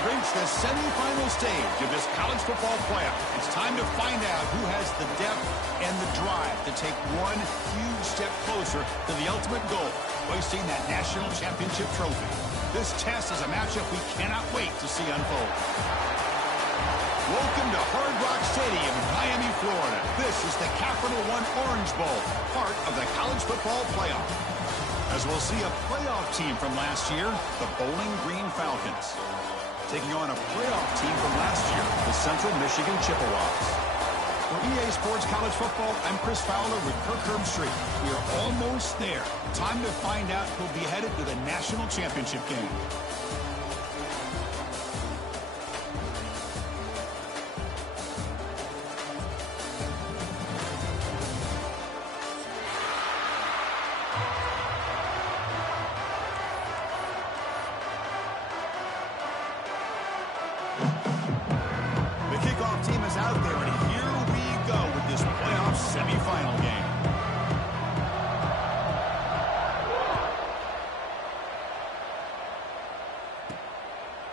have reached the semifinal stage of this college football playoff. It's time to find out who has the depth and the drive to take one huge step closer to the ultimate goal, hoisting that national championship trophy. This test is a matchup we cannot wait to see unfold. Welcome to Hard Rock Stadium in Miami, Florida. This is the Capital One Orange Bowl, part of the college football playoff. As we'll see a playoff team from last year, the Bowling Green Falcons, taking on a playoff team from last year, the Central Michigan Chippewas. For EA Sports College Football, I'm Chris Fowler with Kirk Herbstreit. We are almost there. Time to find out who'll be headed to the national championship game.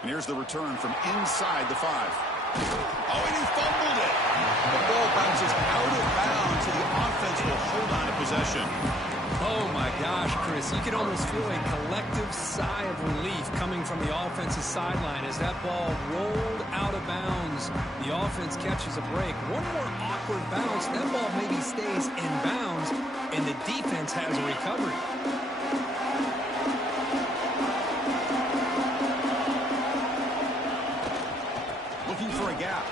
Here's the return from inside the 5. Oh, and he fumbled it. The ball bounces out of bounds, and the offense will hold on to possession. Oh, my gosh, Chris. You can almost feel a collective sigh of relief coming from the offensive sideline as that ball rolled out of bounds. The offense catches a break. One more awkward bounce. That ball maybe stays in bounds, and the defense has a recovery.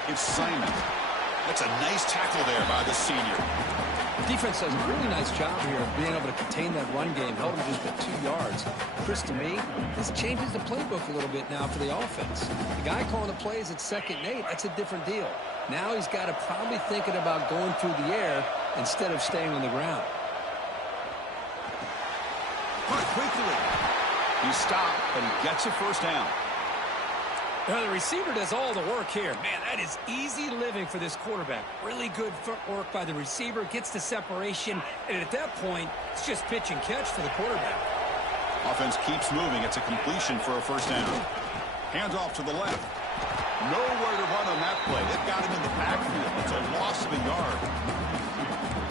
It's Simon. That's a nice tackle there by the senior. The defense does a really nice job here of being able to contain that run game, held him just at 2 yards. Chris, to me, this changes the playbook a little bit now for the offense. The guy calling the plays at 2nd and 8, that's a different deal. Now he's got to probably thinking about going through the air instead of staying on the ground. Caught quickly. He stopped, but he gets a first down. Now, the receiver does all the work here. Man, that is easy living for this quarterback. Really good footwork by the receiver, gets the separation, and at that point, it's just pitch and catch for the quarterback. Offense keeps moving. It's a completion for a first down. Hands off to the left. Nowhere to run on that play. They've got him in the backfield. It's a loss of a yard.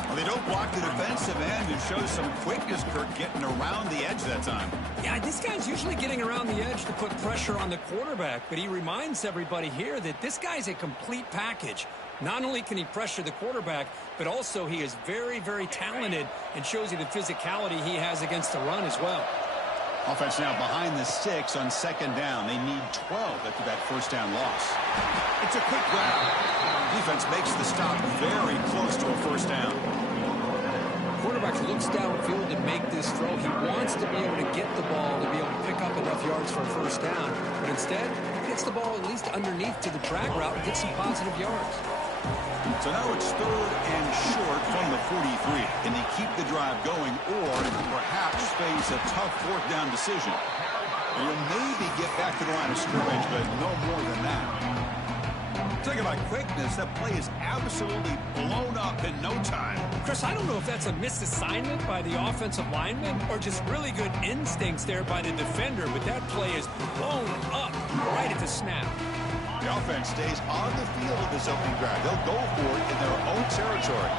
Well, they don't block the defensive end and show some quickness, Kirk, getting around the edge that time. Yeah, this guy's usually getting around the edge to put pressure on the quarterback, but he reminds everybody here that this guy's a complete package. Not only can he pressure the quarterback, but also he is very, very talented and shows you the physicality he has against the run as well. Offense now behind the 6 on 2nd down. They need 12 after that first down loss. It's a quick grab. Defense makes the stop very close to a first down. Quarterback looks downfield to make this throw. He wants to be able to get the ball to be able to pick up enough yards for a first down, but instead gets the ball at least underneath to the drag route and gets some positive yards. So now it's 3rd and short from the 43. Can they keep the drive going or perhaps face a tough 4th down decision? They'll maybe get back to the line of scrimmage, but no more than that. Talking about quickness, that play is absolutely blown up in no time. Chris, I don't know if that's a misassignment by the offensive lineman or just really good instincts there by the defender, but that play is blown up right at the snap. The offense stays on the field with this opening drive. They'll go for it in their own territory.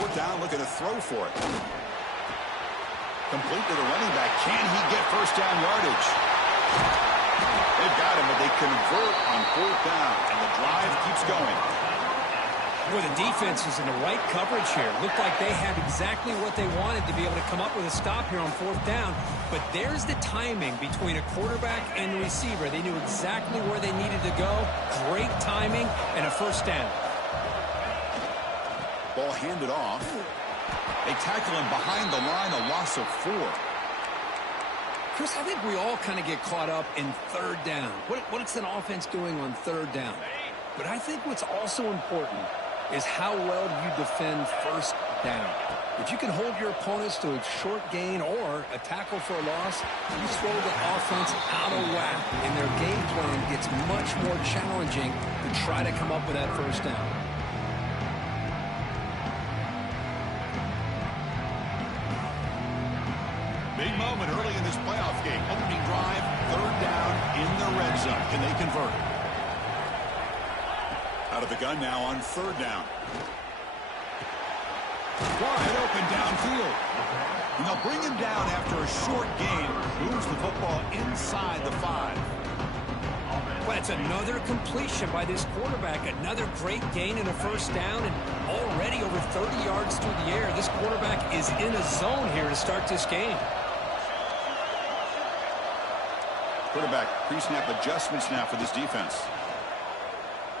4th down, looking to throw for it. Complete to the running back. Can he get first down yardage? They've got him, but they convert on 4th down, and the drive keeps going. Boy, the defense is in the right coverage here. Looked like they had exactly what they wanted to be able to come up with a stop here on 4th down. But there's the timing between a quarterback and the receiver. They knew exactly where they needed to go. Great timing and a first down. Ball handed off. They tackle him behind the line, a loss of 4. Chris, I think we all kind of get caught up in 3rd down. What's an offense doing on 3rd down? But I think what's also important is how well you defend 1st down. If you can hold your opponents to a short gain or a tackle for a loss, you throw the offense out of whack, and their game plan gets much more challenging to try to come up with that first down. Big moment early in this playoff game. Opening drive, 3rd down in the red zone. Can they convert? Out of the gun now on third down. Wide open downfield. And they'll bring him down after a short gain. Moves the football inside the 5. Well, it's another completion by this quarterback. Another great gain and a first down, and already over 30 yards through the air. This quarterback is in a zone here to start this game. Quarterback pre-snap adjustments now for this defense.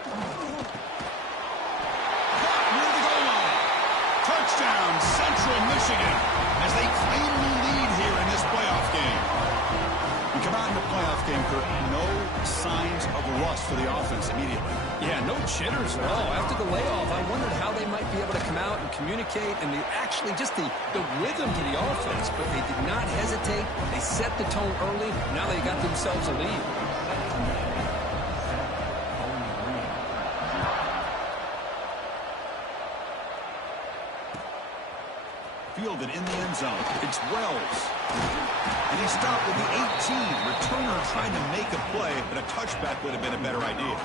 Caught near the goal line. Touchdown, Central Michigan, as they claim the lead here in this playoff game. We come out in the playoff game, Kirk, no signs of rust for the offense immediately. Yeah, no jitters at all. After the layoff, I wondered how they might be able to come out and communicate and actually just the rhythm to the offense. But they did not hesitate. They set the tone early. Now they got themselves a lead. Fielded in the end zone. It's Wells. And he stopped with the 18. Returner trying to make a play, but a touchback would have been a better idea.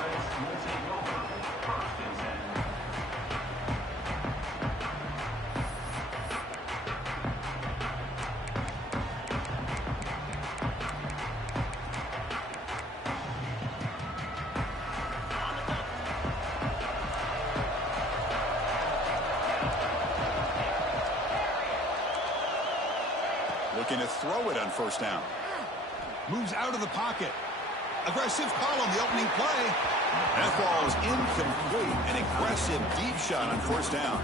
Looking to throw it on first down. Moves out of the pocket. Aggressive call on the opening play. That ball is incomplete. An aggressive deep shot on first down.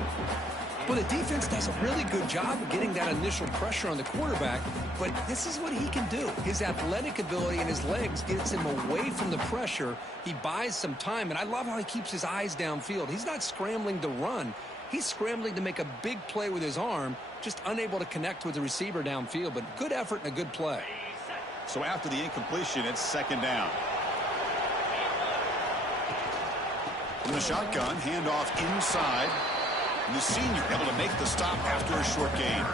Well, the defense does a really good job of getting that initial pressure on the quarterback, but this is what he can do. His athletic ability and his legs gets him away from the pressure. He buys some time, and I love how he keeps his eyes downfield. He's not scrambling to run. He's scrambling to make a big play with his arm, just unable to connect with the receiver downfield, but good effort and a good play. So after the incompletion, it's second down. From the shotgun, handoff inside. And the senior able to make the stop after a short gain.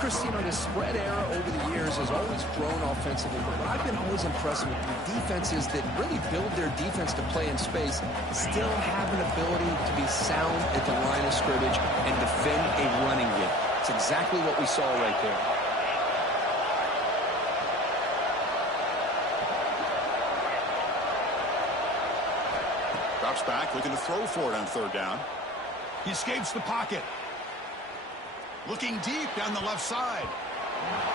Chris, you know, the spread era over the years has always grown offensively, but what I've been always impressed with the defenses that really build their defense to play in space still have an ability to be sound at the line of scrimmage and defend a running game. It's exactly what we saw right there. Drops back, looking to throw for it on third down. He escapes the pocket. Looking deep down the left side.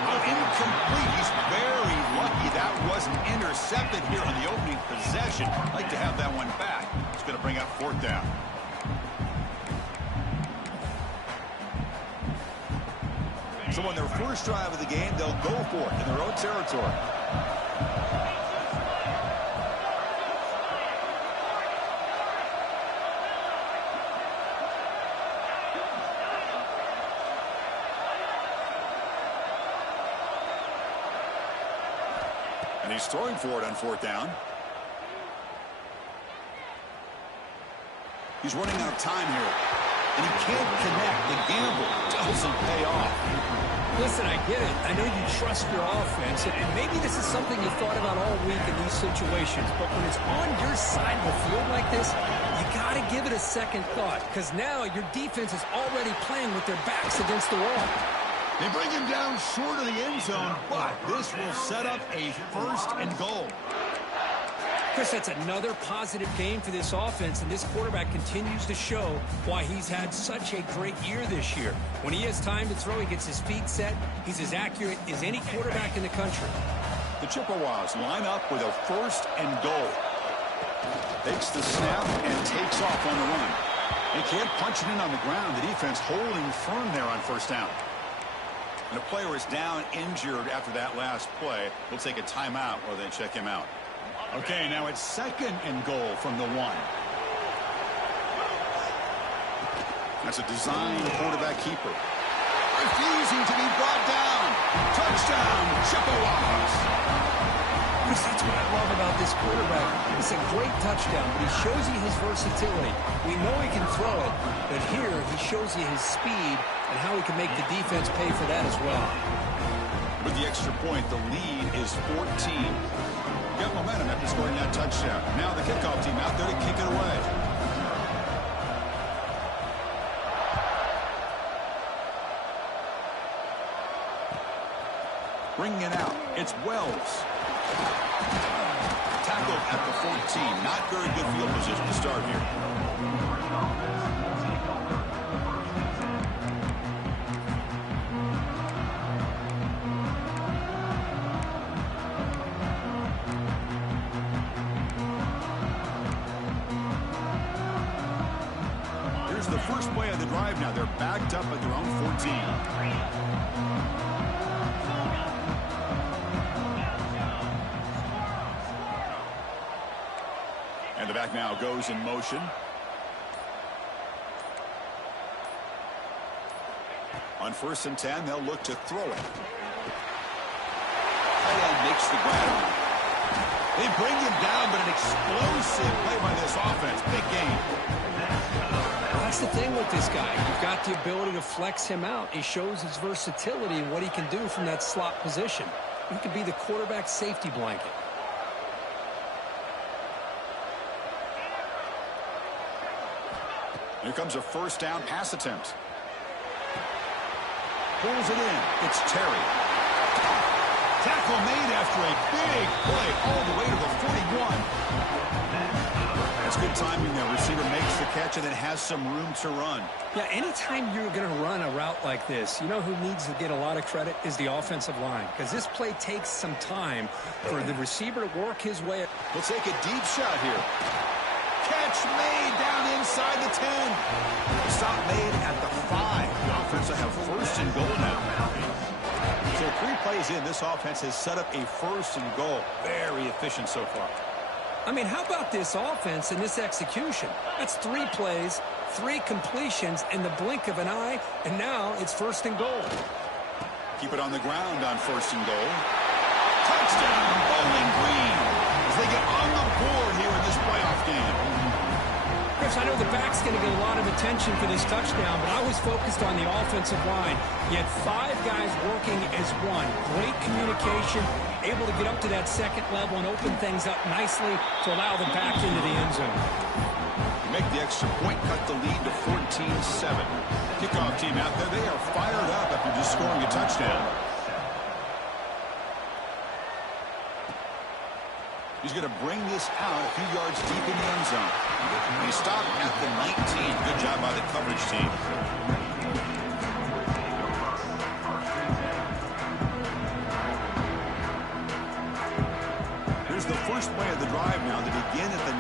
Incomplete. He's very lucky that wasn't intercepted here on the opening possession. Like to have that one back. It's going to bring up fourth down. So on their first drive of the game, they'll go for it in their own territory. And he's throwing for it on fourth down. He's running out of time here. And he can't connect. The gamble doesn't pay off. Listen, I get it. I know you trust your offense, and maybe this is something you thought about all week in these situations, but when it's on your side of the field like this, you got to give it a second thought, because now your defense is already playing with their backs against the wall. They bring him down short of the end zone, but this will set up a first and goal. Chris, that's another positive game for this offense, and this quarterback continues to show why he's had such a great year this year. When he has time to throw, he gets his feet set. He's as accurate as any quarterback in the country. The Chippewas line up with a first and goal. Takes the snap and takes off on the run. They can't punch it in on the ground. The defense holding firm there on first down. And the player is down injured after that last play. We'll take a timeout or then check him out. Okay, now it's second and goal from the 1. That's a design quarterback keeper. Refusing to be brought down. Touchdown, Chippewas. Chris, that's what I love about this quarterback. It's a great touchdown, but he shows you his versatility. We know he can throw it, but here he shows you his speed and how he can make the defense pay for that as well. With the extra point, the lead is 14. Got momentum after scoring that touchdown. Now the kickoff team out there to kick it away. Bringing it out. It's Wells. Tackled at the 14. Not very good field position to start here. Here's the first play of the drive now. They're backed up at their own 14. And the back now goes in motion. On 1st and 10, they'll look to throw it. Tight end makes the grab. They bring him down, but an explosive play by this offense. Big game. That's the thing with this guy. You've got the ability to flex him out. He shows his versatility and what he can do from that slot position. He could be the quarterback safety blanket. Here comes a 1st down pass attempt. Pulls it in. It's Terry. Tackle made after a big play all the way to the 41. That's good timing there. Receiver makes the catch and then has some room to run. Yeah, anytime you're going to run a route like this, you know who needs to get a lot of credit is the offensive line. Because this play takes some time for the receiver to work his way. We'll take a deep shot here. Catch made down inside the 10. Stop made at the 5. The offense will have 1st and goal now. So 3 plays in, this offense has set up a 1st and goal. Very efficient so far. I mean, how about this offense and this execution? That's 3 plays, 3 completions in the blink of an eye, and now it's 1st and goal. Keep it on the ground on 1st and goal. Touchdown, Bowling Green, as they get on the board here in this playoff game. Chris, I know the back's going to get a lot of attention for this touchdown, but I was focused on the offensive line. You had 5 guys working as one. Great communication, able to get up to that 2nd level and open things up nicely to allow the back into the end zone. You make the extra point, cut the lead to 14-7. Kickoff team out there, they are fired up after just scoring a touchdown. He's going to bring this out a few yards deep in the end zone. He stopped at the 19. Good job by the coverage team. Here's the first play of the drive now to begin at the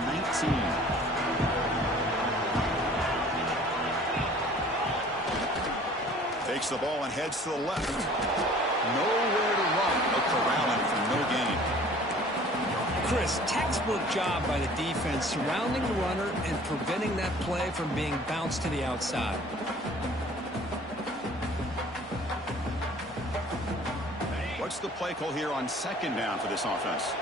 19. Takes the ball and heads to the left. Nowhere to run, but corralling for no gain. Chris, textbook job by the defense surrounding the runner and preventing that play from being bounced to the outside. What's the play call here on 2nd down for this offense?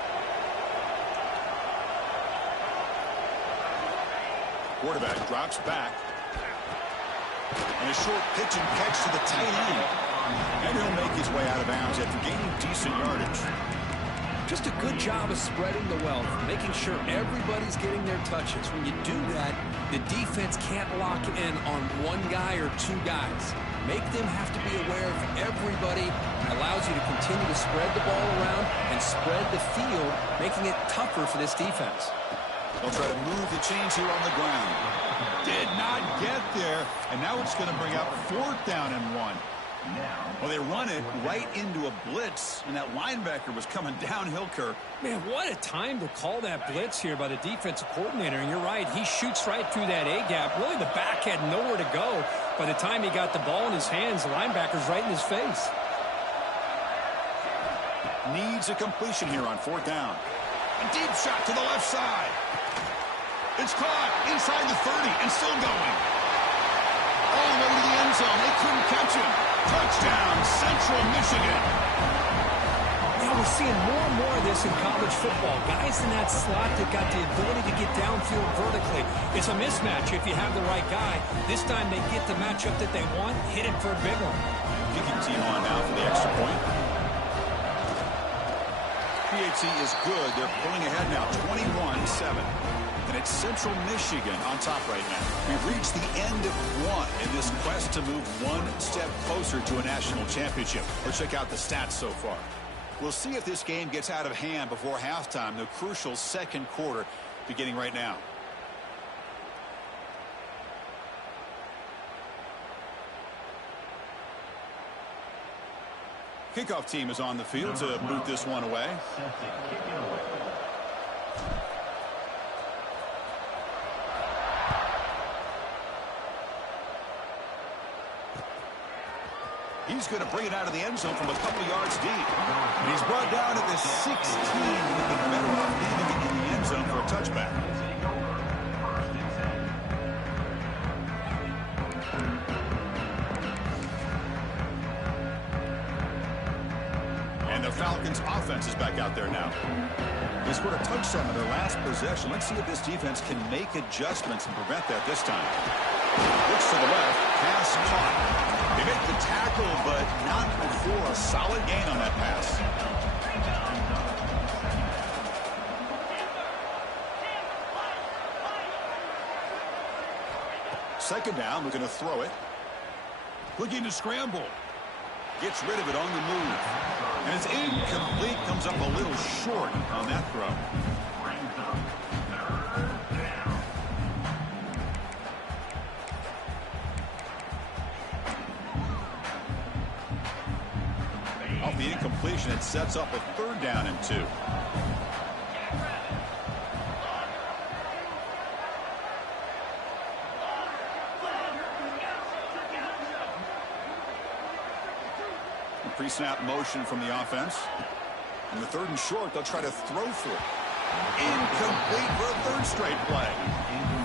Quarterback drops back. And a short pitch and catch to the tight end. And he'll make his way out of bounds after gaining decent yardage. Just a good job of spreading the wealth, making sure everybody's getting their touches. When you do that, the defense can't lock in on 1 guy or 2 guys. Make them have to be aware of everybody. Allows you to continue to spread the ball around and spread the field, making it tougher for this defense. They'll try to move the chains here on the ground. Did not get there, and now it's going to bring up 4th down and 1. Well, they run it right into a blitz, and that linebacker was coming downhill, Kirk. Man, what a time to call that blitz here by the defensive coordinator. And you're right, he shoots right through that A-gap. Really, the back had nowhere to go. By the time he got the ball in his hands, the linebacker's right in his face. Needs a completion here on 4th down. A deep shot to the left side. It's caught inside the 30 and still going. All the way to the end zone. They couldn't catch him. Touchdown, Central Michigan. Now we're seeing more and more of this in college football. Guys in that slot that got the ability to get downfield vertically. It's a mismatch if you have the right guy. This time they get the matchup that they want, hit it for a big one. Kicking team on now for the extra point. PAT is good. They're pulling ahead now, 21-7. And it's Central Michigan on top right now. We've reached the end of one in this quest to move one step closer to a national championship. Let's check out the stats so far. We'll see if this game gets out of hand before halftime, the crucial second quarter beginning right now. Kickoff team is on the field to boot this one away. He's going to bring it out of the end zone from a couple yards deep. And he's brought down at the 16, with the better off leaving it in the end zone for a touchback. And the Falcons offense is back out there now. They scored a touchdown in their last possession. Let's see if this defense can make adjustments and prevent that this time. Looks to the left, pass caught. They make the tackle, but not before a solid gain on that pass. Second down, looking to throw it. Looking to scramble. Gets rid of it on the move. And it's incomplete, comes up a little short on that throw. Off the incompletion, it sets up a third down and 2. Pre-snap motion from the offense. And the third and short, they'll try to throw for it. Incomplete for a third straight play.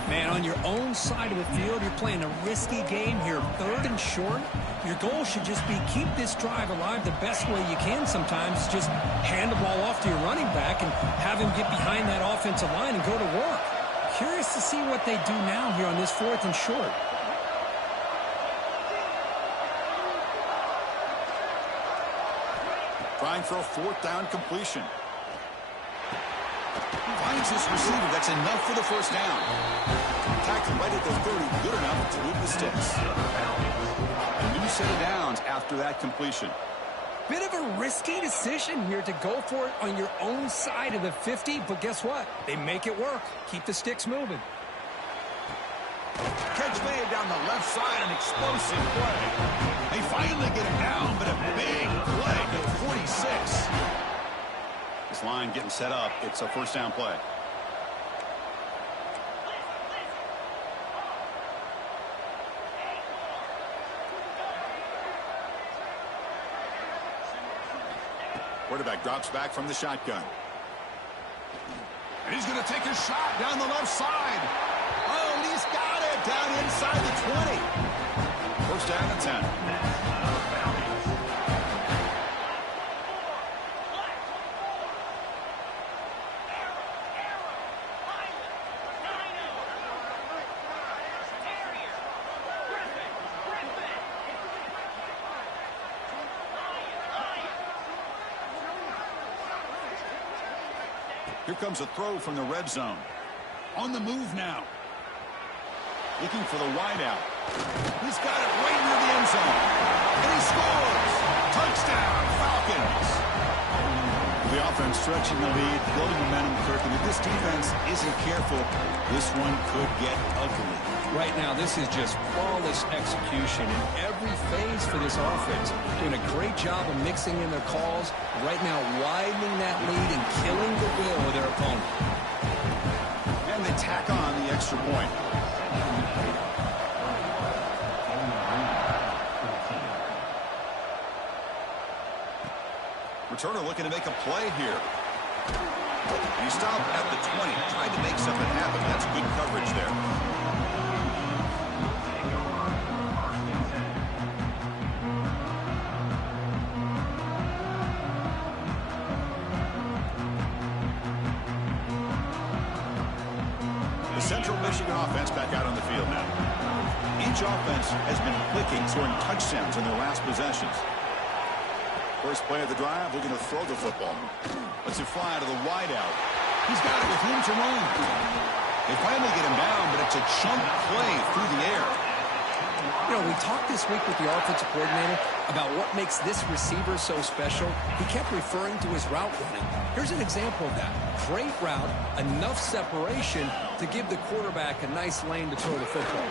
Man, on your own side of the field, you're playing a risky game here. Third and short, your goal should just be keep this drive alive the best way you can sometimes. Just hand the ball off to your running back and have him get behind that offensive line and go to work. Curious to see what they do now here on this fourth and short. Trying for a fourth down completion. Finds his receiver. That's enough for the first down. Tackled right at the 30. Good enough to move the sticks. A new set of downs after that completion. Bit of a risky decision here to go for it on your own side of the 50, but guess what? They make it work. Keep the sticks moving. Catch made down the left side, an explosive play. They finally get him down, but a big play to 46. This line getting set up. It's a first down play. Quarterback drops back from the shotgun. And he's going to take a shot down the left side. Oh, and he's got it down inside the 20. First down and 10. Here comes a throw from the red zone. On the move now. Looking for the wideout. He's got it right near the end zone. And he scores! Touchdown, Falcons! The offense stretching the lead, building momentum, Kirk. And if this defense isn't careful, this one could get ugly. Right now, this is just flawless execution in every phase for this offense. Doing a great job of mixing in their calls. Right now, widening that lead and killing the will of their opponent. And they tack on the extra point. Returner looking to make a play here. And he stopped at the 20, tried to make something happen. That's good coverage there. The Central Michigan offense back out on the field now. Each offense has been clicking, scoring touchdowns in their last possessions. First play of the drive, looking to throw the football. Lets it fly to the wideout. He's got it with room to run. They finally get him down, but it's a chunk play through the air. You know, we talked this week with the offensive coordinator about what makes this receiver so special. He kept referring to his route running. Here's an example of that. Great route, enough separation to give the quarterback a nice lane to throw the football.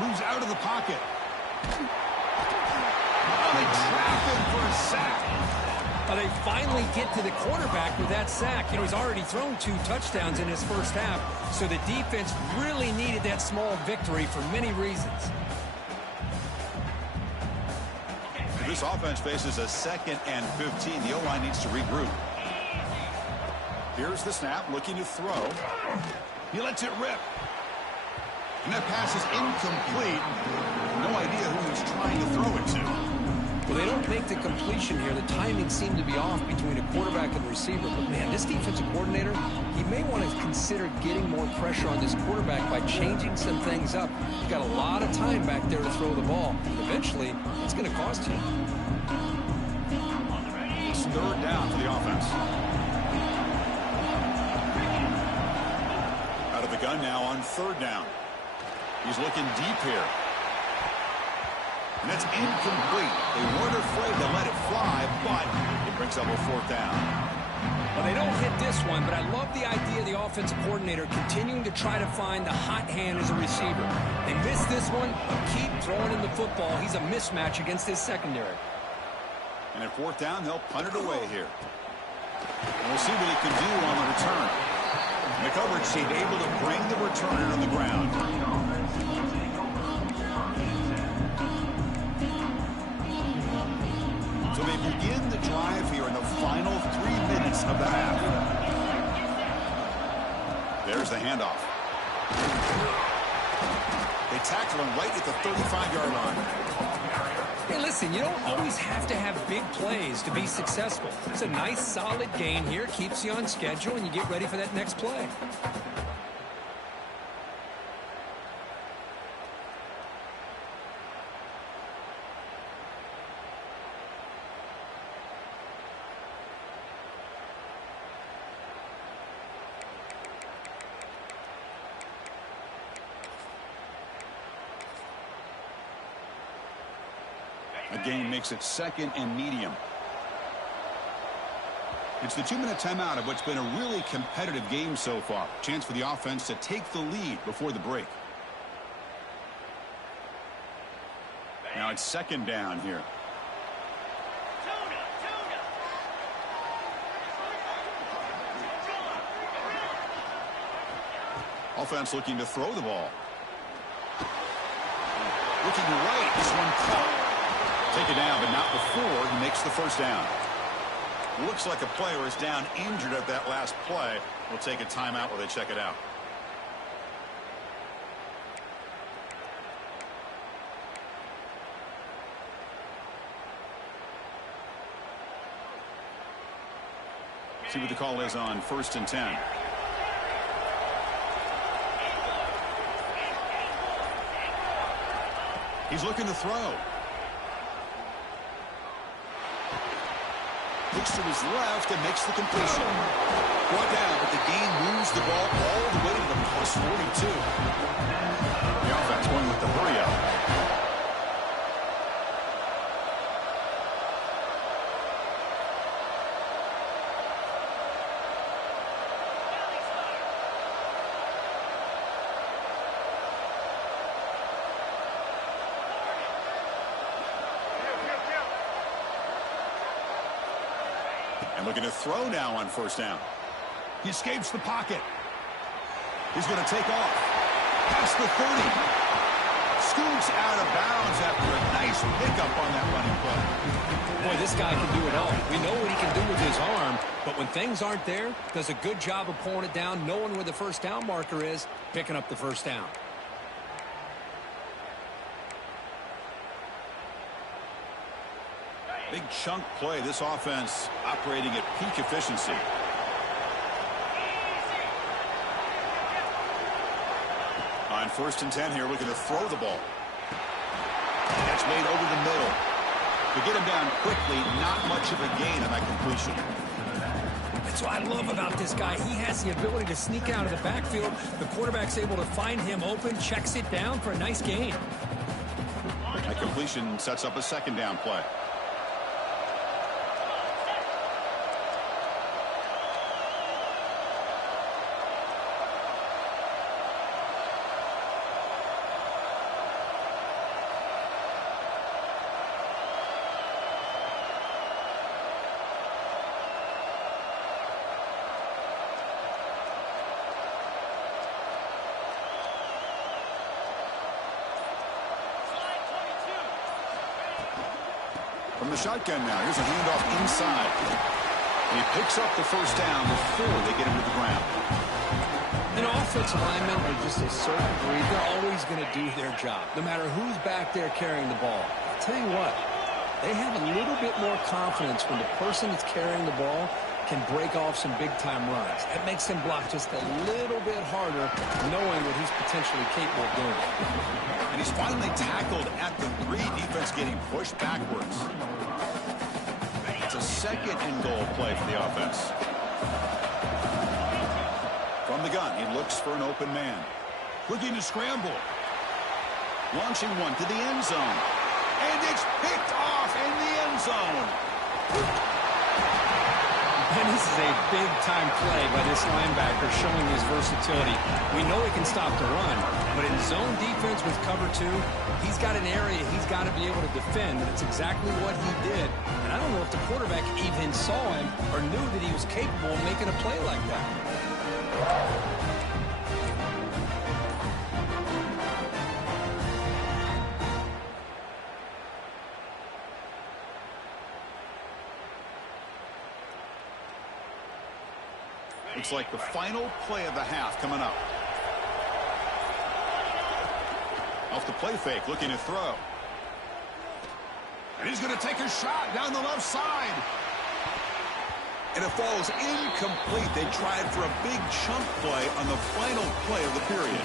Moves out of the pocket. They trap him for a sack. They finally get to the quarterback with that sack. You know, he's already thrown 2 touchdowns in his first half, so the defense really needed that small victory for many reasons. This offense faces a 2nd and 15. The O-line needs to regroup. Here's the snap, looking to throw. He lets it rip. And that pass is incomplete. No idea who he's trying to throw it to. Well, they don't make the completion here. The timing seemed to be off between a quarterback and receiver. But, man, this defensive coordinator, he may want to consider getting more pressure on this quarterback by changing some things up. You've got a lot of time back there to throw the ball. Eventually, it's going to cost you. It's 3rd down for the offense. Out of the gun now on 3rd down. He's looking deep here. And that's incomplete. They weren't afraid to let it fly, but it brings up a 4th down. Well, they don't hit this one, but I love the idea of the offensive coordinator continuing to try to find the hot hand as a receiver. They missed this one, but keep throwing him the football. He's a mismatch against his secondary. And at 4th down, they'll punt it away here. And we'll see what he can do on the return. And the coverage team able to bring the returner to the ground. So they begin the drive here in the final 3 minutes of the half. There's the handoff. They tackle him right at the 35-yard line. Hey, listen, you don't always have to have big plays to be successful. It's a nice, solid gain here. Keeps you on schedule, and you get ready for that next play. The game makes it 2nd and medium. It's the 2-minute timeout of what's been a really competitive game so far. Chance for the offense to take the lead before the break. Now it's 2nd down here. Offense looking to throw the ball. Looking right. This one caught. Take it down, but not before he makes the 1st down. Looks like a player is down injured at that last play. We'll take a timeout while they check it out. See what the call is on 1st and 10. He's looking to throw. Looks to his left and makes the completion. Brought down, but the gain moves the ball all the way to the +42. The offense going with the hurry up. And looking to throw now on 1st down. He escapes the pocket. He's going to take off. Past the 30. Scoots out of bounds after a nice pickup on that running play. Boy, this guy can do it all. We know what he can do with his arm, but when things aren't there, does a good job of pulling it down, knowing where the 1st down marker is, picking up the 1st down. Big chunk play. This offense operating at peak efficiency. On 1st and 10 here, looking to throw the ball. That's made over the middle. To get him down quickly, not much of a gain on that completion. That's what I love about this guy. He has the ability to sneak out of the backfield. The quarterback's able to find him open, checks it down for a nice gain. That completion sets up a second down play. From the shotgun now, here's a handoff inside. And he picks up the first down before they get him to the ground. An offensive lineman are just a certain breed. They're always going to do their job, no matter who's back there carrying the ball. I'll tell you what, they have a little bit more confidence when the person that's carrying the ball can break off some big-time runs. That makes him block just a little bit harder, knowing what he's potentially capable of doing. And he's finally tackled at the 3. Defense getting pushed backwards. It's a second and goal play for the offense. From the gun, he looks for an open man. Looking to scramble. Launching one to the end zone. And it's picked off in the end zone. And this is a big-time play by this linebacker showing his versatility. We know he can stop the run, but in zone defense with cover 2, he's got an area he's got to be able to defend, and it's exactly what he did. And I don't know if the quarterback even saw him or knew that he was capable of making a play like that. Looks like the final play of the half coming up. Off the play fake, looking to throw. And he's going to take a shot down the left side. And it falls incomplete. They tried for a big chunk play on the final play of the period.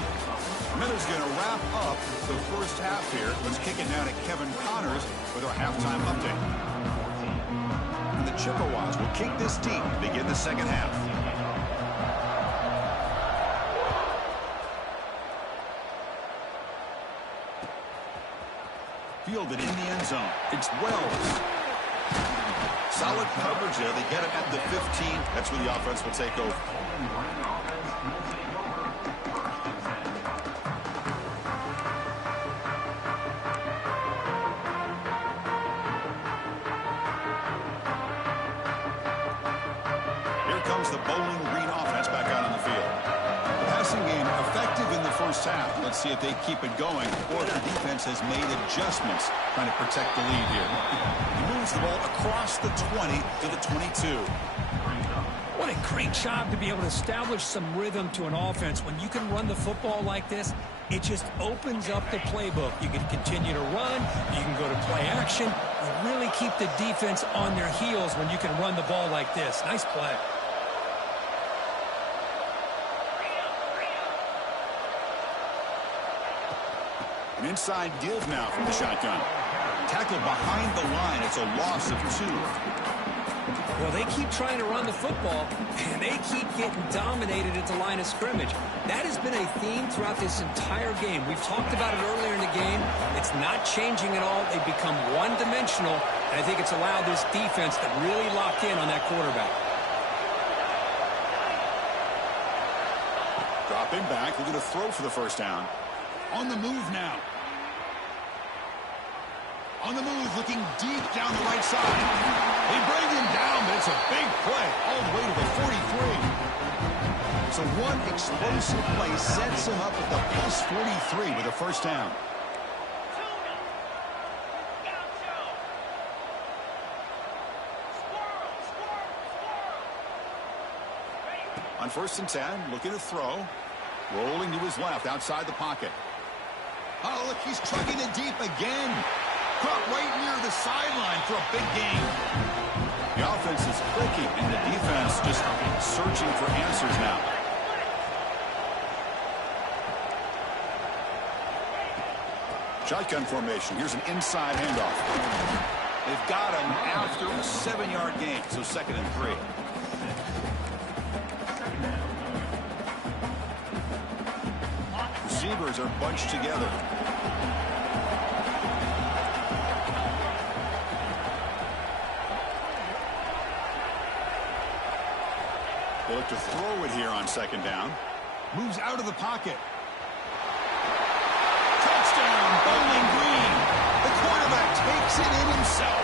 Miller's going to wrap up the first half here. Let's kick it down to Kevin Connors with our halftime update. And the Chippewas will kick this deep to begin the second half. Fielded in the end zone. It's Wells. Solid coverage there. They get it at the 15. That's where the offense will take over. Here comes the Bowling Green offense back out on the field. The passing game effective in the first half. Let's see if they keep it going or if the defense has made adjustments trying to protect the lead here. He moves the ball across the 20 to the 22. What a great job to be able to establish some rhythm to an offense. When you can run the football like this, it just opens up the playbook. You can continue to run. You can go to play action. You really keep the defense on their heels when you can run the ball like this. Nice play. An inside give now from the shotgun. Tackled behind the line. It's a loss of 2. Well, they keep trying to run the football, and they keep getting dominated at the line of scrimmage. That has been a theme throughout this entire game. We've talked about it earlier in the game. It's not changing at all. They've become one-dimensional, and I think it's allowed this defense to really lock in on that quarterback. Dropping back, looking to throw for the first down. On the move now. On the move, looking deep down the right side. They bring him down, but it's a big play all the way to the 43. So one explosive play sets him up at the plus 43 with a first down. On 1st and 10, looking to throw. Rolling to his left, outside the pocket. Oh, look, he's trucking it deep again. Caught right near the sideline for a big gain. The offense is clicking, and the defense just searching for answers now. Shotgun formation. Here's an inside handoff. They've got him after a 7-yard gain, so 2nd and 3. Receivers are bunched together. They look to throw it here on 2nd down. Moves out of the pocket. Touchdown, Bowling Green. The quarterback takes it in himself.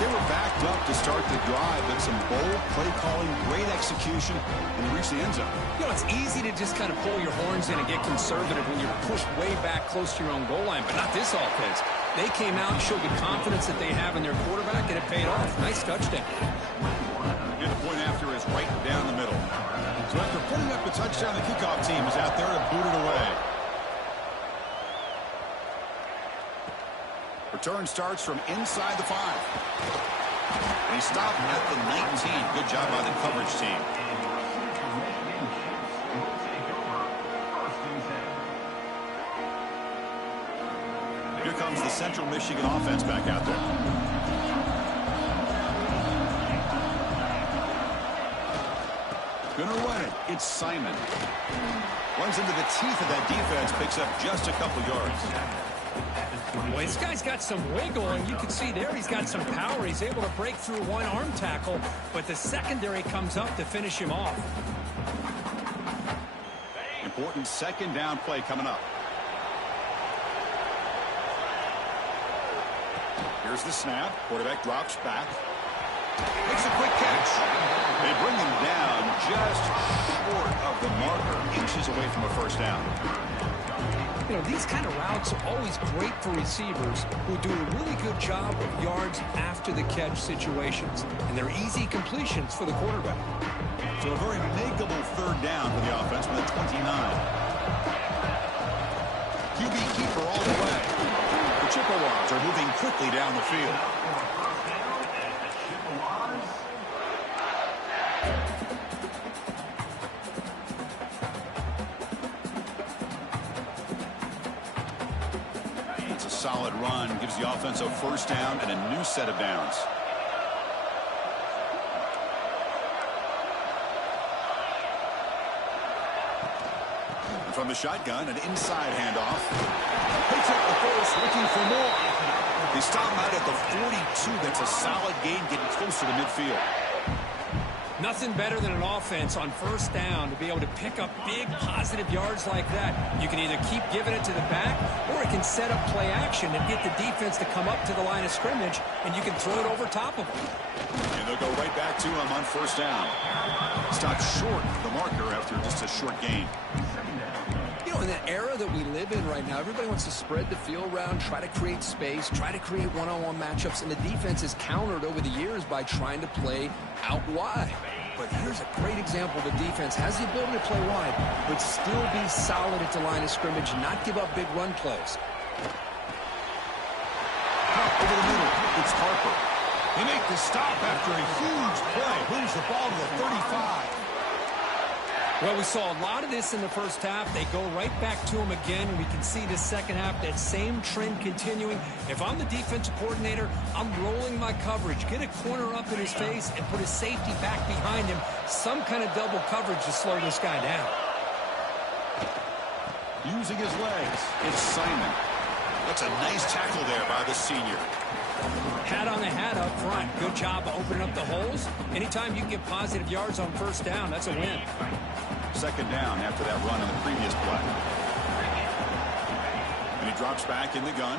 They were backed up to start the drive, but some bold play calling, great execution, and reach the end zone. You know, it's easy to just kind of pull your horns in and get conservative when you're pushed way back close to your own goal line, but not this offense. They came out and showed the confidence that they have in their quarterback, and it paid off. Nice touchdown. And the point after is right down the middle. So after putting up the touchdown, the kickoff team is out there to boot it away. Return starts from inside the 5. And he stopped at the 19. Good job by the coverage team. Here comes the Central Michigan offense back out there. Gonna run it. It's Simon. Runs into the teeth of that defense. Picks up just a couple yards. Well, this guy's got some wiggle, and you can see there he's got some power. He's able to break through one arm tackle, but the secondary comes up to finish him off. Important 2nd down play coming up. Here's the snap. Quarterback drops back. Makes a quick catch. They bring him down just short of the marker, inches away from a 1st down. You know, these kind of routes are always great for receivers who do a really good job of yards after the catch situations, and they're easy completions for the quarterback. So a very makeable 3rd down for the offense with a 29. QB keeper all the way. The Chippewas are moving quickly down the field. Solid run gives the offense a 1st down and a new set of downs. And from the shotgun, an inside handoff. Picks up the first, looking for more. They stop him out at the 42. That's a solid gain, getting closer to midfield. Nothing better than an offense on 1st down to be able to pick up big positive yards like that. You can either keep giving it to the back, or it can set up play action and get the defense to come up to the line of scrimmage, and you can throw it over top of them. And they'll go right back to him on 1st down. Stop short of the marker after just a short gain. You know, in the era that we live in right now, everybody wants to spread the field around, try to create space, try to create one-on-one matchups, and the defense is countered over the years by trying to play out wide. But here's a great example. The defense has the ability to play wide, but still be solid at the line of scrimmage and not give up big run plays. Over the middle, it's Harper. They make the stop after a huge play. Moves the ball to the 35. Well, we saw a lot of this in the 1st half. They go right back to him again. We can see the 2nd half, that same trend continuing. If I'm the defensive coordinator, I'm rolling my coverage. Get a corner up in his face and put his safety back behind him. Some kind of double coverage to slow this guy down. Using his legs, it's Simon. That's a nice tackle there by the senior. Hat on the hat up front. Good job of opening up the holes. Anytime you can get positive yards on 1st down, that's a win. 2nd down after that run in the previous play. And he drops back in the gun.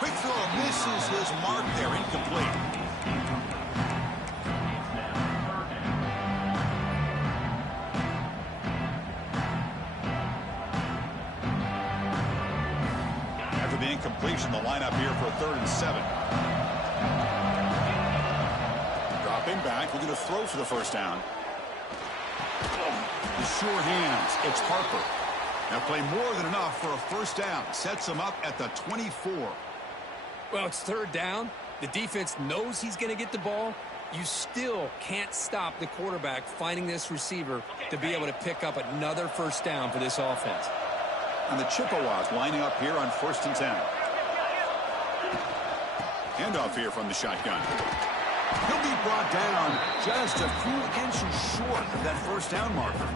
Quick throw misses his mark there, incomplete. After the incompletion, the lineup here for a 3rd and 7. Dropping back, looking to throw for the 1st down. The sure hands, it's Harper. Now play more than enough for a 1st down. Sets him up at the 24. Well, it's 3rd down. The defense knows he's going to get the ball. You still can't stop the quarterback finding this receiver to be able to pick up another 1st down for this offense. And the Chippewas lining up here on 1st and 10. Handoff here from the shotgun. He'll be brought down just a few inches short of that first down marker.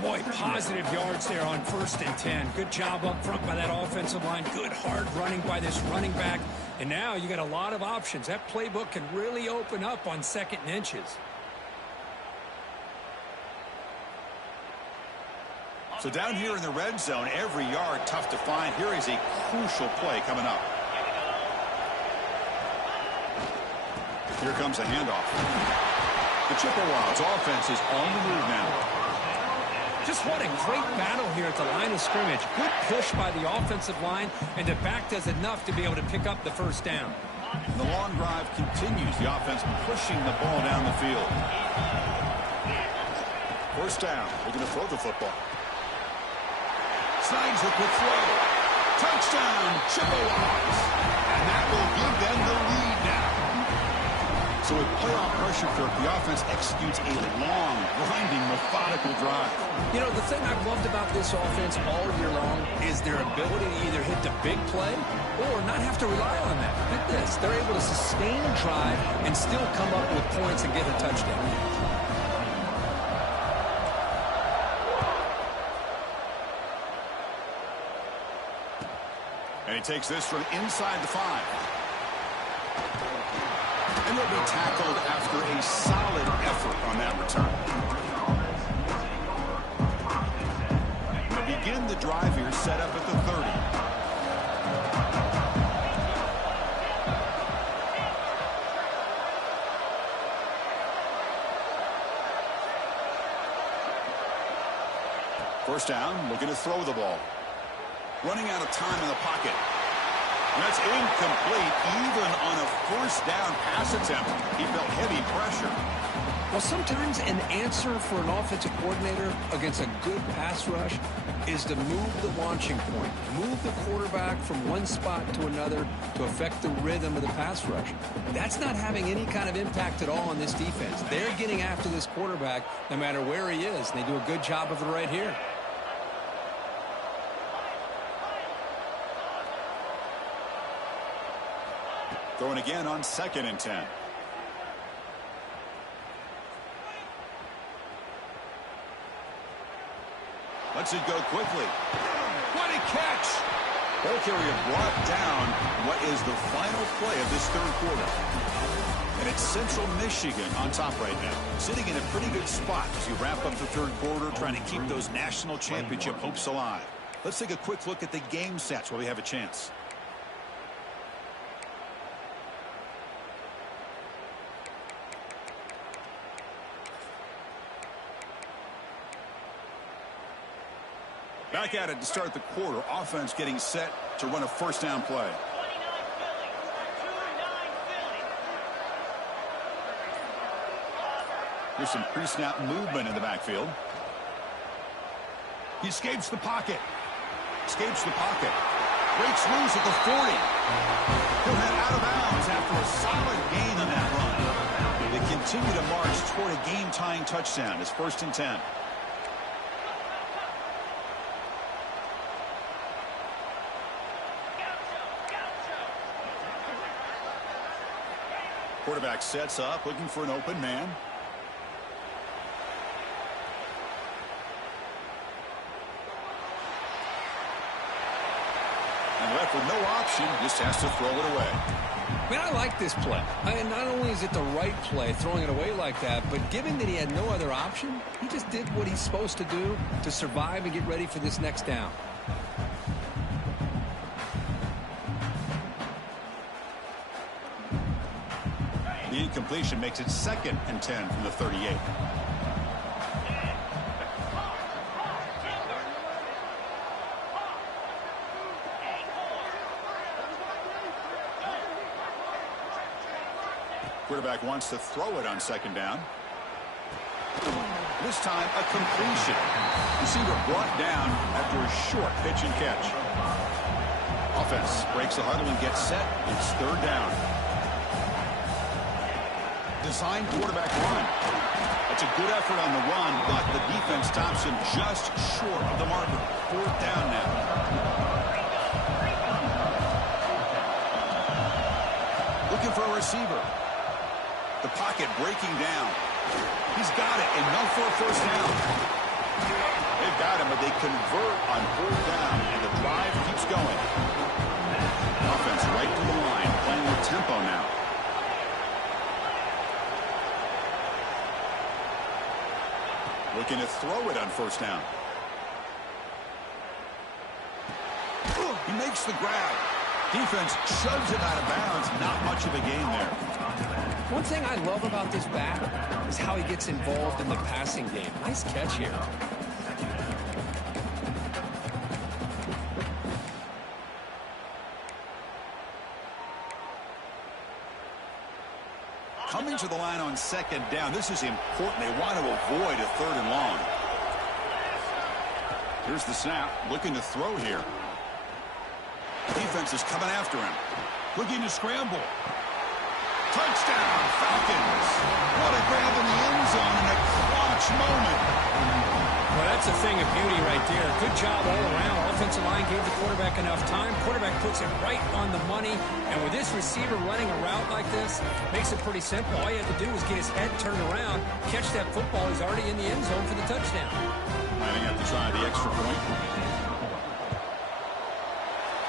Boy, positive yards there on 1st and 10. Good job up front by that offensive line. Good hard running by this running back. And now you got a lot of options. That playbook can really open up on 2nd and inches. So down here in the red zone, every yard tough to find. Here is a crucial play coming up. Here comes a handoff. The Chippewas offense is on the move now. Just what a great battle here at the line of scrimmage. Good push by the offensive line, and the back does enough to be able to pick up the first down. And the long drive continues. The offense pushing the ball down the field. First down. They're going to throw the football. Slides the quick throw. Touchdown, Chippewas. And that will give them the lead now. So with playoff pressure, Kirk, the offense executes a long, grinding, methodical drive. You know, the thing I've loved about this offense all year long is their ability to either hit the big play or not have to rely on that. Look at this. They're able to sustain a drive and still come up with points and get a touchdown. And he takes this from inside the 5. And he'll be tackled after a solid effort on that return. We'll begin the drive here, set up at the 30. First down, looking to throw the ball. Running out of time in the pocket. And that's incomplete, even on a first down pass attempt. He felt heavy pressure. Well, sometimes an answer for an offensive coordinator against a good pass rush is to move the launching point. Move the quarterback from one spot to another to affect the rhythm of the pass rush. That's not having any kind of impact at all on this defense. They're getting after this quarterback no matter where he is, and they do a good job of it right here. Throwing again on 2nd and 10. Lets it go quickly. What a catch! Ball carrier brought down what is the final play of this 3rd quarter. And it's Central Michigan on top right now. Sitting in a pretty good spot as you wrap up the 3rd quarter, trying to keep those national championship hopes alive. Let's take a quick look at the game stats while we have a chance. Back at it to start the quarter. Offense getting set to run a first down play. There's some pre-snap movement in the backfield. He escapes the pocket. Escapes the pocket. Breaks loose at the 40. He'll head out of bounds after a solid gain on that run. They continue to march toward a game-tying touchdown. It's 1st and 10. Quarterback sets up, looking for an open man. And left with no option, just has to throw it away. I mean, I like this play. Not only is it the right play, throwing it away like that, but given that he had no other option, he just did what he's supposed to do to survive and get ready for this next down. The incompletion makes it 2nd and 10 from the 38. Quarterback wants to throw it on 2nd down. This time a completion. Receiver brought down after a short pitch and catch. Offense breaks the huddle and gets set. It's 3rd down. Designed quarterback run. That's a good effort on the run, but the defense stops him just short of the marker. 4th down now. for a receiver. The pocket breaking down. He's got it. Enough for a first down. They've got him, but they convert on 4th down, and the drive keeps going. Offense right to the line, playing with tempo now. Looking to throw it on 1st down. He makes the grab. Defense shoves it out of bounds. Not much of a gain there. One thing I love about this back is how he gets involved in the passing game. Nice catch here. Coming to the line on 2nd down. This is important. They want to avoid a 3rd and long. Here's the snap. Looking to throw here. Defense is coming after him. Looking to scramble. Touchdown, Falcons. What a grab in the end zone in a clutch moment. Well, that's a thing of beauty right there. Good job all around. Offensive line gave the quarterback enough time. Quarterback puts it right on the money. And with this receiver running a route like this, makes it pretty simple. All you have to do is get his head turned around, catch that football. He's already in the end zone for the touchdown. Lining up to try the extra point.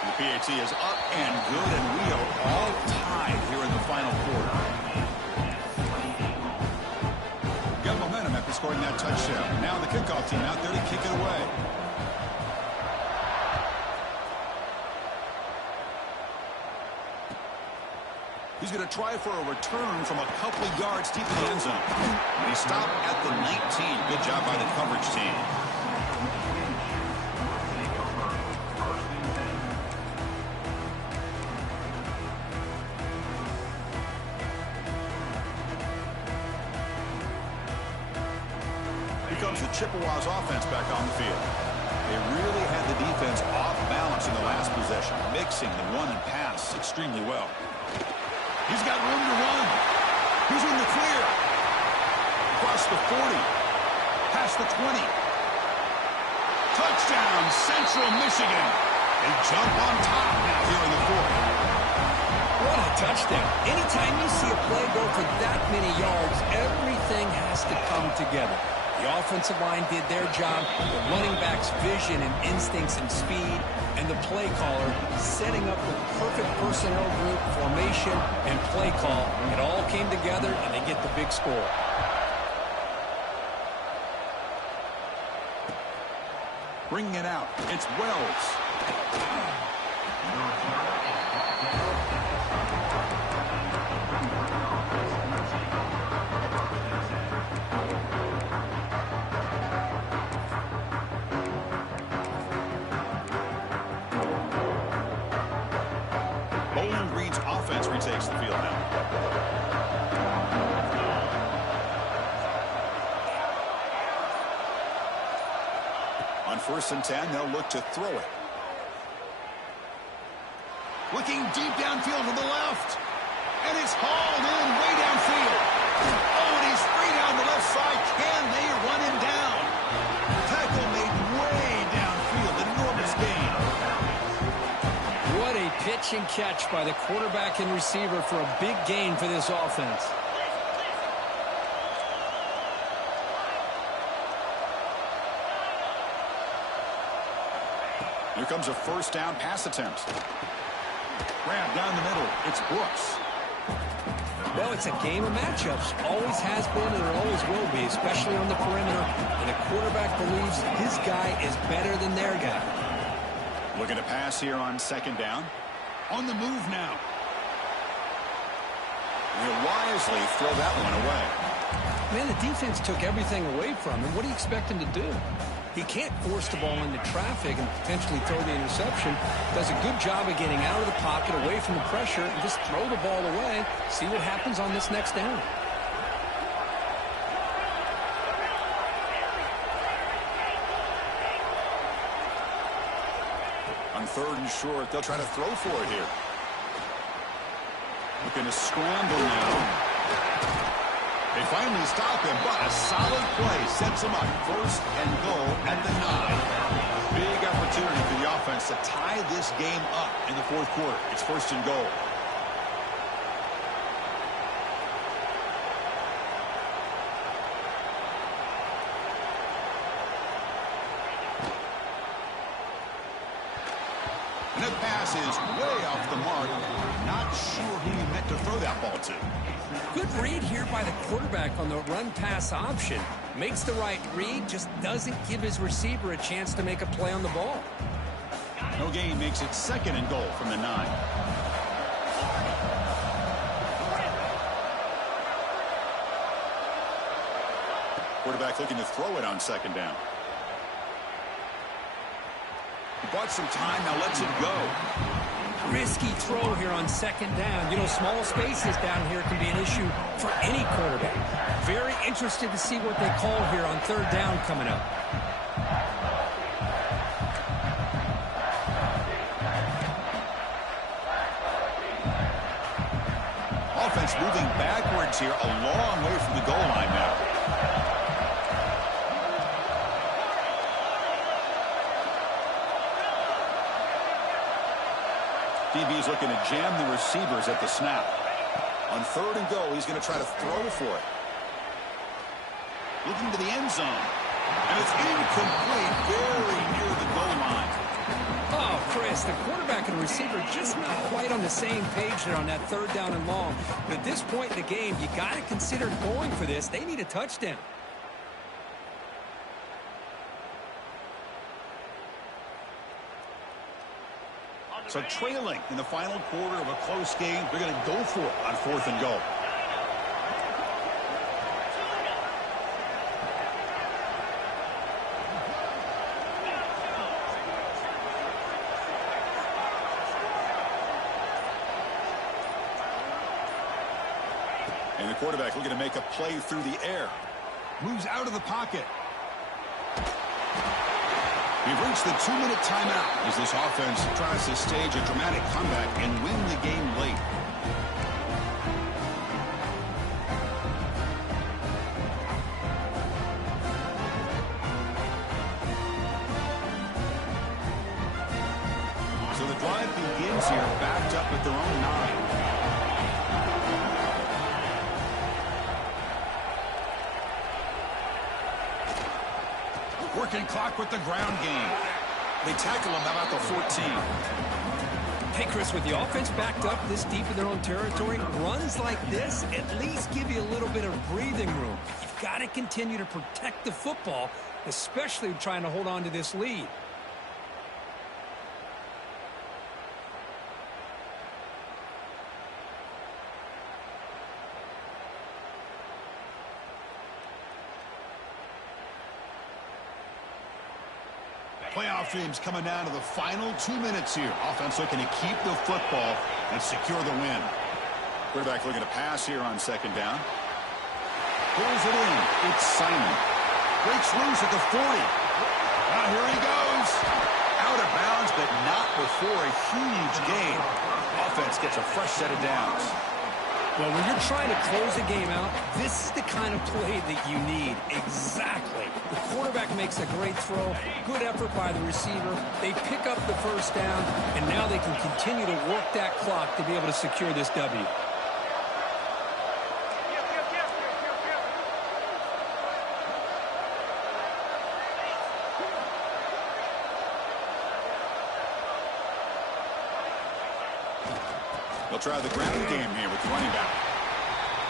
The PAT is up and good, and we are all tied here in the final quarter. Got momentum after scoring that touchdown. Now the kickoff team out there to kick it away. He's going to try for a return from a couple of yards deep in the end zone. And he stopped at the 19. Good job by the coverage team. Here comes the Chippewas offense back on the field. They really had the defense off balance in the last possession, mixing the run and pass extremely well. He's got room to run. He's in the clear. Across the 40. Past the 20. Touchdown, Central Michigan. They jump on top now here in the 4th. What a touchdown. Anytime you see a play go for that many yards, everything has to come together. The offensive line did their job, the running back's vision and instincts and speed, and the play caller setting up the perfect personnel group, formation, and play call. It all came together, and they get the big score. Bringing it out, it's Wells. Takes the field now. On 1st and 10, they'll look to throw it. Looking deep downfield to the left. And it's hauled in way downfield. Oh, and he's free down the left side. Can they run him down? Tackle made way downfield. Enormous gain. What a pitch and catch by the quarterback and receiver for a big gain for this offense. Here comes a 1st down pass attempt. Grab down the middle. It's Brooks. Well, it's a game of matchups. Always has been and it always will be, especially on the perimeter. And the quarterback believes his guy is better than their guy. Looking to pass here on 2nd down. On the move now. He'll wisely throw that one away. Man, the defense took everything away from him. What do you expect him to do? He can't force the ball into traffic and potentially throw the interception. Does a good job of getting out of the pocket, away from the pressure, and just throw the ball away. See what happens on this next down. On 3rd and short, they'll try to throw for it here. Looking to scramble now. They finally stop him, but a solid play sets him up. 1st and goal at the 9. Big opportunity for the offense to tie this game up in the 4th quarter. It's 1st and goal. And a pass is way off the mark. Not sure who he meant to throw that ball to. Good read here by the quarterback on the run-pass option. Makes the right read, just doesn't give his receiver a chance to make a play on the ball. No gain makes it 2nd and goal from the 9. Quarterback looking to throw it on 2nd down. He bought some time, now lets it go. Risky throw here on 2nd down. You know, small spaces down here can be an issue for any quarterback. Very interested to see what they call here on 3rd down coming up. Offense moving backwards here, a long way from the goal line now. DB's looking to jam the receivers at the snap. On 3rd and goal, he's going to try to throw for it. Looking to the end zone. And it's incomplete, very near the goal line. Oh, Chris, the quarterback and the receiver just not quite on the same page there on that 3rd down and long. But at this point in the game, you got to consider going for this. They need a touchdown. So trailing in the final quarter of a close game, they're going to go for it on 4th and goal. And the quarterback looking to make a play through the air. Moves out of the pocket. We've reached the 2-minute timeout as this offense tries to stage a dramatic comeback and win the game late. So the drive begins here, backed up at their own 9. Working clock with the ground game. They tackle him about the 14. Hey, Chris, with the offense backed up this deep in their own territory, runs like this at least give you a little bit of breathing room. You've got to continue to protect the football, especially trying to hold on to this lead. Playoff dreams coming down to the final 2 minutes here. Offense looking to keep the football and secure the win. Quarterback looking to pass here on 2nd down. Pulls it in. It's Simon. Breaks loose at the 40. Now here he goes. Out of bounds, but not before a huge gain. Offense gets a fresh set of downs. Well, when you're trying to close a game out, this is the kind of play that you need. Exactly. The quarterback makes a great throw. Good effort by the receiver. They pick up the 1st down, and now they can continue to work that clock to be able to secure this W. They'll try the ground game here with the running back.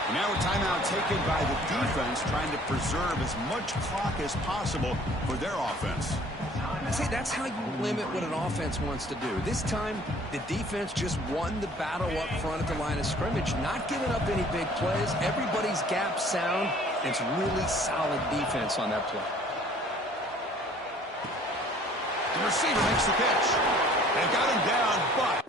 And now a timeout taken by the defense, trying to preserve as much clock as possible for their offense. See, that's how you limit what an offense wants to do. This time, the defense just won the battle up front at the line of scrimmage, not giving up any big plays. Everybody's gap sound. It's really solid defense on that play. The receiver makes the catch. They got him down, but